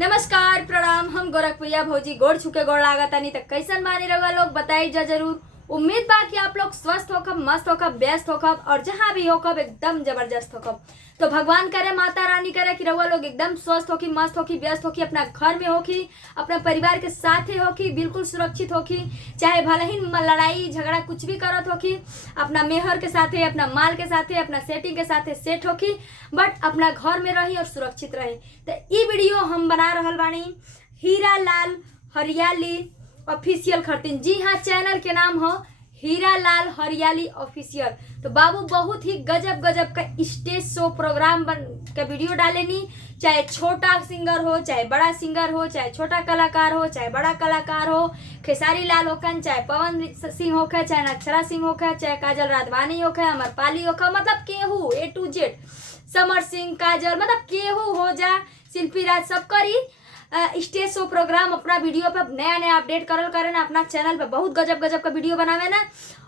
नमस्कार प्रणाम। हम गोरखपुरिया भौजी गोड़ छुके गोड़ लागतानी त कैसन मानी रहुआ लोग बताई जा जरूर। उम्मीद बा कि आप लोग स्वस्थ होकब, मस्त होकब, व्यस्त होकब और जहाँ भी होकब एकदम जबरदस्त होकब। तो भगवान करे, माता रानी करे कि रहुआ लोग एकदम स्वस्थ होकी, मस्त होकी, व्यस्त होकी, अपना घर में होकी, अपना परिवार के साथे होकी, बिल्कुल सुरक्षित होकी। चाहे भले ही लड़ाई झगड़ा कुछ भी करत होकी, अपना मेहर के साथे, अपना माल के साथे, अपना सेटिंग के साथे सेट होकी, बट अपना घर में रही और सुरक्षित रही। तो ई वीडियो हम बना रहल बानी हीरा लाल हरियाली ऑफिशियल खरतीन। जी हाँ, चैनल के नाम हो हीरा लाल हरियाली ऑफिशियल। तो बाबू बहुत ही गजब गजब का स्टेज शो प्रोग्राम का वीडियो डालेनी। चाहे छोटा सिंगर हो, चाहे बड़ा सिंगर हो, चाहे छोटा कलाकार हो, चाहे बड़ा कलाकार हो, खेसारी लाल होखन, चाहे पवन सिंह होखे, चाहे अक्षरा सिंह होखे, चाहे काजल राघवानी होखे, अमरपाली होखे, मतलब केहू A to Z, Samar Singh, काजल, मतलब केहू हो जा, शिल्पी राज, सब करी स्टेज शो प्रोग्राम अपना वीडियो पे नया नया अपडेट करल करे ना। अपना चैनल पे बहुत गजब गजब का वीडियो बनावे ना।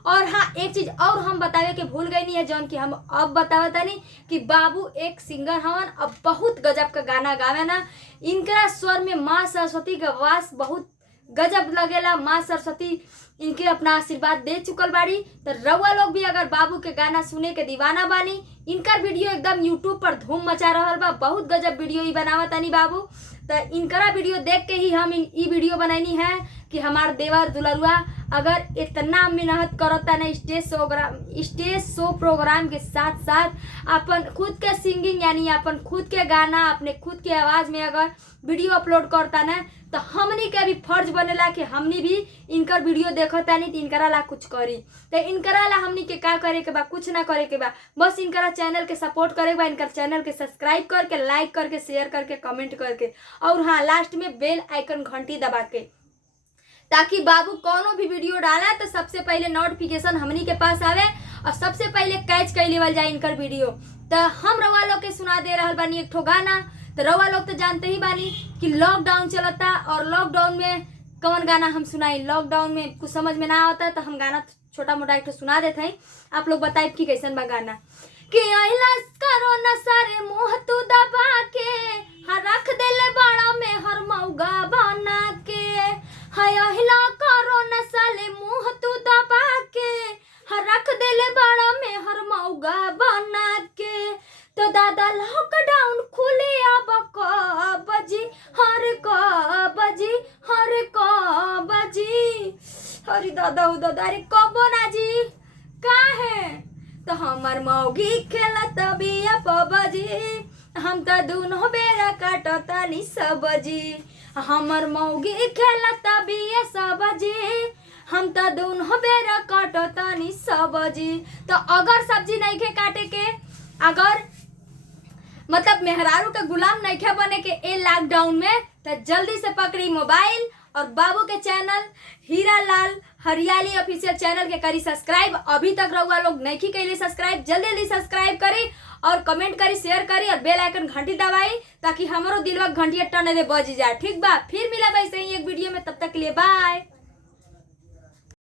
और हाँ, एक चीज और हम बतावे के भूल गई नहीं है, जौन कि हम अब बतावता नहीं कि बाबू एक सिंगर हवन, अब बहुत गजब का गाना गावे ना। इनका स्वर में माँ सरस्वती का वास बहुत गजब लगेला। माँ सरस्वती इनके अपना आशीर्वाद दे चुकल बाड़ी। तो रउआ लोग भी अगर बाबू के गाना सुने के दीवाना बानी, इनका वीडियो एकदम यूट्यूब पर धूम मचा रहल बा। बहुत गजब वीडियो ही बनावतानी बाबू। तो इनकरा वीडियो देख के ही हम ई वीडियो बनैनी है कि हमार देवर दुलरुआ अगर इतना मेहनत करता ना स्टेज शो प्रोग्राम के साथ साथ अपन खुद के सिंगिंग यानी अपन खुद के गाना अपने खुद के आवाज में अगर वीडियो अपलोड करता ना, तो हमनी के भी फर्ज बनेला कि हमनी भी इनकर वीडियो देखता नहीं तो इनकरा ला कुछ करी। तो इनकरा ला हमनी के का करे के बा, कुछ ना करे के बा, बस इनकरा चैनल के सपोर्ट करे के बा। इनकर चैनल के सब्सक्राइब करके, लाइक करके, शेयर करके, कमेंट करके, और हाँ लास्ट में बेल आइकन घंटी दबा के, ताकि बाबू कोनो भी वीडियो डाला तो सबसे पहले नोटिफिकेशन हमनी के पास आवे और सबसे पहले कैच कर लेवल जाए इनकर वीडियो। तो हम रउआ लोग के सुना दे रहल बानी एक ठो गाना। तो रउआ लोग तो जानते ही बानी कि लॉकडाउन चलता और लॉकडाउन में कौन गाना हम सुनाई। लॉकडाउन में कुछ समझ में ना आता तो हम गाना छोटा मोटा एक ठो सुना देते हैं। आप लोग बताइए कि कैसन बा गाना। कि अइलस कोरोना सारे मुंह तू दबा के, हर रख देले बड़ा में हर मौगा बना के। हाय अहिला कोरोना साले मुंह तू दबा के, हर रख देले बड़ा में हर मौगा बना के। तो दादा लॉकडाउन खुले अब कब जी, हर कब जी, हर कब जी। अरे दादा हो दादा, अरे कबो ना जी, का है? तो हमर मौगी खेलत बिया पबजी, हम तो दोनों बेरा काटतानी सब्जी। हमर मौगी खेलत बिया सब्जी, हम तो दोनों बेरा काटतानी सब्जी। तो अगर सब्जी नहीं खे काटे के, अगर मतलब मेहरारू के गुलाम नहीं खे बने के ए लॉकडाउन में, तो जल्दी से पकड़ी मोबाइल और बाबू के चैनल हीरा लाल हरियाली ऑफिशियल चैनल के करी सब्सक्राइब। अभी तक रहुआ लोग नहीं की कैली सब्सक्राइब, जल्दी जल्दी सब्सक्राइब करी और कमेंट करी, शेयर करी और बेल आइकन घंटी दबाई, ताकि हमारो दिलवा घंटिया टन दे बज जाए। ठीक बा, फिर मिला वैसे ही एक वीडियो में, तब तक के लिए बाय।